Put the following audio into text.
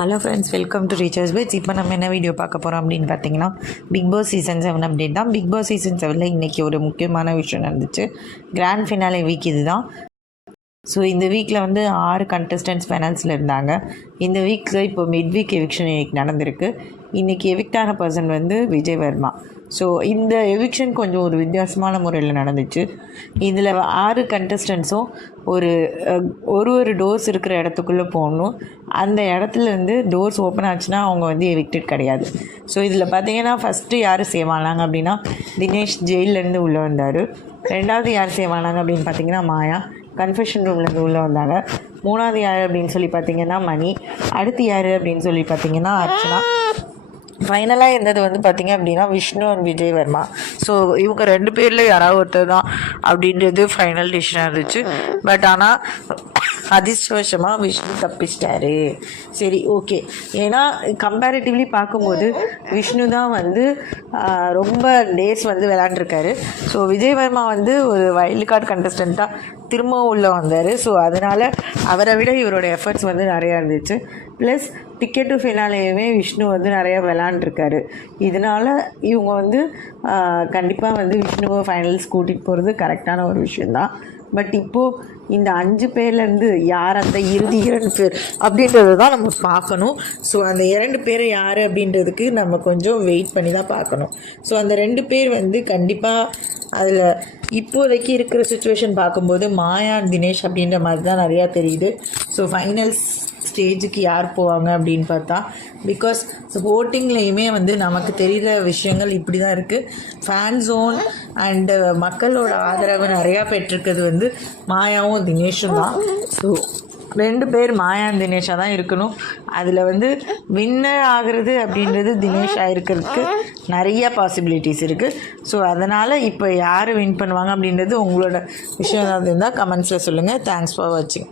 Hello friends, welcome to ரீச்சர்ஸ் பைட்ஸ். இப்போ நம்ம என்ன வீடியோ பார்க்க போகிறோம் அப்படின்னு பார்த்தீங்கன்னா, பிக் பாஸ் சீசன் 7 அப்டேட் தான். பிக் பாஸ் சீசன் 7 இன்றைக்கி ஒரு முக்கியமான விஷயம் நடந்துச்சு. கிராண்ட் ஃபினாலே வீக் இது தான். ஸோ இந்த வீக்கில் வந்து 6 கண்டஸ்டன்ட்ஸ் ஃபைனல்ஸில் இருந்தாங்க. இந்த வீக்கில் இப்போ மிட் வீக் எவிக்ஷன் இன்றைக்கி நடந்திருக்கு. இன்றைக்கி எவிக்டான பர்சன் வந்து விஜய் வர்மா. ஸோ இந்த எவிக்ஷன் கொஞ்சம் ஒரு வித்தியாசமான முறையில் நடந்துச்சு. இதில் 6 கண்டஸ்டன்ட்ஸும் ஒரு டோர்ஸ் இருக்கிற இடத்துக்குள்ளே போகணும். அந்த இடத்துலேருந்து டோர்ஸ் ஓப்பன் ஆச்சுன்னா அவங்க வந்து எவிக்டட் கிடையாது. ஸோ இதில் பார்த்தீங்கன்னா ஃபஸ்ட்டு யார் சேவ் ஆனாங்க அப்படின்னா தினேஷ் ஜெயிலேருந்து உள்ளே வந்தார். ரெண்டாவது யார் சேவ் ஆனாங்க அப்படின்னு பார்த்தீங்கன்னா மாயா கன்ஃபெஷன் ரூம்லேருந்து உள்ளே வந்தாங்க. மூணாவது யார் அப்படின்னு சொல்லி பார்த்தீங்கன்னா மணி. அடுத்து யார் அப்படின்னு சொல்லி பார்த்தீங்கன்னா அர்ச்சனா. ஃபைனலாக இருந்தது வந்து பார்த்திங்க அப்படின்னா விஷ்ணு அண்ட் விஜய் வர்மா. ஸோ இவங்க 2 பேரில் யாராவது ஒருத்தர் தான் அப்படின்றது ஃபைனல் டிசிஷனாக இருந்துச்சு. பட் ஆனால் அதிர்ஷ்டவசமாக விஷ்ணு தப்பிச்சிட்டாரு. சரி, ஓகே. ஏன்னா கம்பேரிட்டிவ்லி பார்க்கும்போது விஷ்ணு தான் வந்து ரொம்ப டேஸ் வந்து விளாண்டுருக்காரு. ஸோ விஜய் வர்மா வந்து ஒரு வைல்டு கார்டு கண்டஸ்டண்ட்டாக திரும்பவும் உள்ளே வந்தார். ஸோ அதனால் அவரை விட இவரோட எஃபர்ட்ஸ் வந்து நிறையா இருந்துச்சு. ப்ளஸ் டிக்கெட் டு ஃபினாலேயுமே விஷ்ணு வந்து நிறையா விளாண்டுருக்காரு. இதனால் இவங்க வந்து கண்டிப்பாக வந்து விஷ்ணுவை ஃபைனல்ஸ் கூட்டிகிட்டு போகிறது கரெக்டான ஒரு விஷயந்தான். பட் இப்போது இந்த 5 பேர்லேருந்து யார் அந்த இறுதி 2 பேர் அப்படின்றது தான் நம்ம பார்க்கணும். ஸோ அந்த 2 பேரை யார் அப்படின்றதுக்கு நம்ம கொஞ்சம் வெயிட் பண்ணி தான் பார்க்கணும். ஸோ அந்த 2 பேர் வந்து கண்டிப்பாக அதில் இப்போதைக்கு இருக்கிற சுச்சுவேஷன் பார்க்கும்போது மாயா தினேஷ் அப்படின்ற மாதிரி தான் நிறையா தெரியுது. ஸோ ஃபைனல்ஸ் ஸ்டேஜுக்கு யார் போவாங்க அப்படின்னு பார்த்தா, பிகாஸ் ஓட்டிங்லேயுமே வந்து நமக்கு தெரிகிற விஷயங்கள் இப்படி தான் இருக்குது. ஃபேன் ஜோன் அண்டு மக்களோட ஆதரவு நிறையா பெற்றிருக்கிறது வந்து மாயாவும் தினேஷும் தான். ஸோ 2 பேர் மாயா தினேஷாக தான் இருக்கணும். அதில் வந்து வின்னர் ஆகிறது அப்படின்றது தினேஷ் ஆகிருக்கிறதுக்கு நிறைய பாசிபிலிட்டிஸ் இருக்குது. ஸோ அதனால் இப்போ யார் வின் பண்ணுவாங்க அப்படின்றது உங்களோட விஷயம் ஏதாவது இருந்தால் கமெண்ட்ஸில் சொல்லுங்கள். தேங்க்ஸ் ஃபார் வாட்சிங்.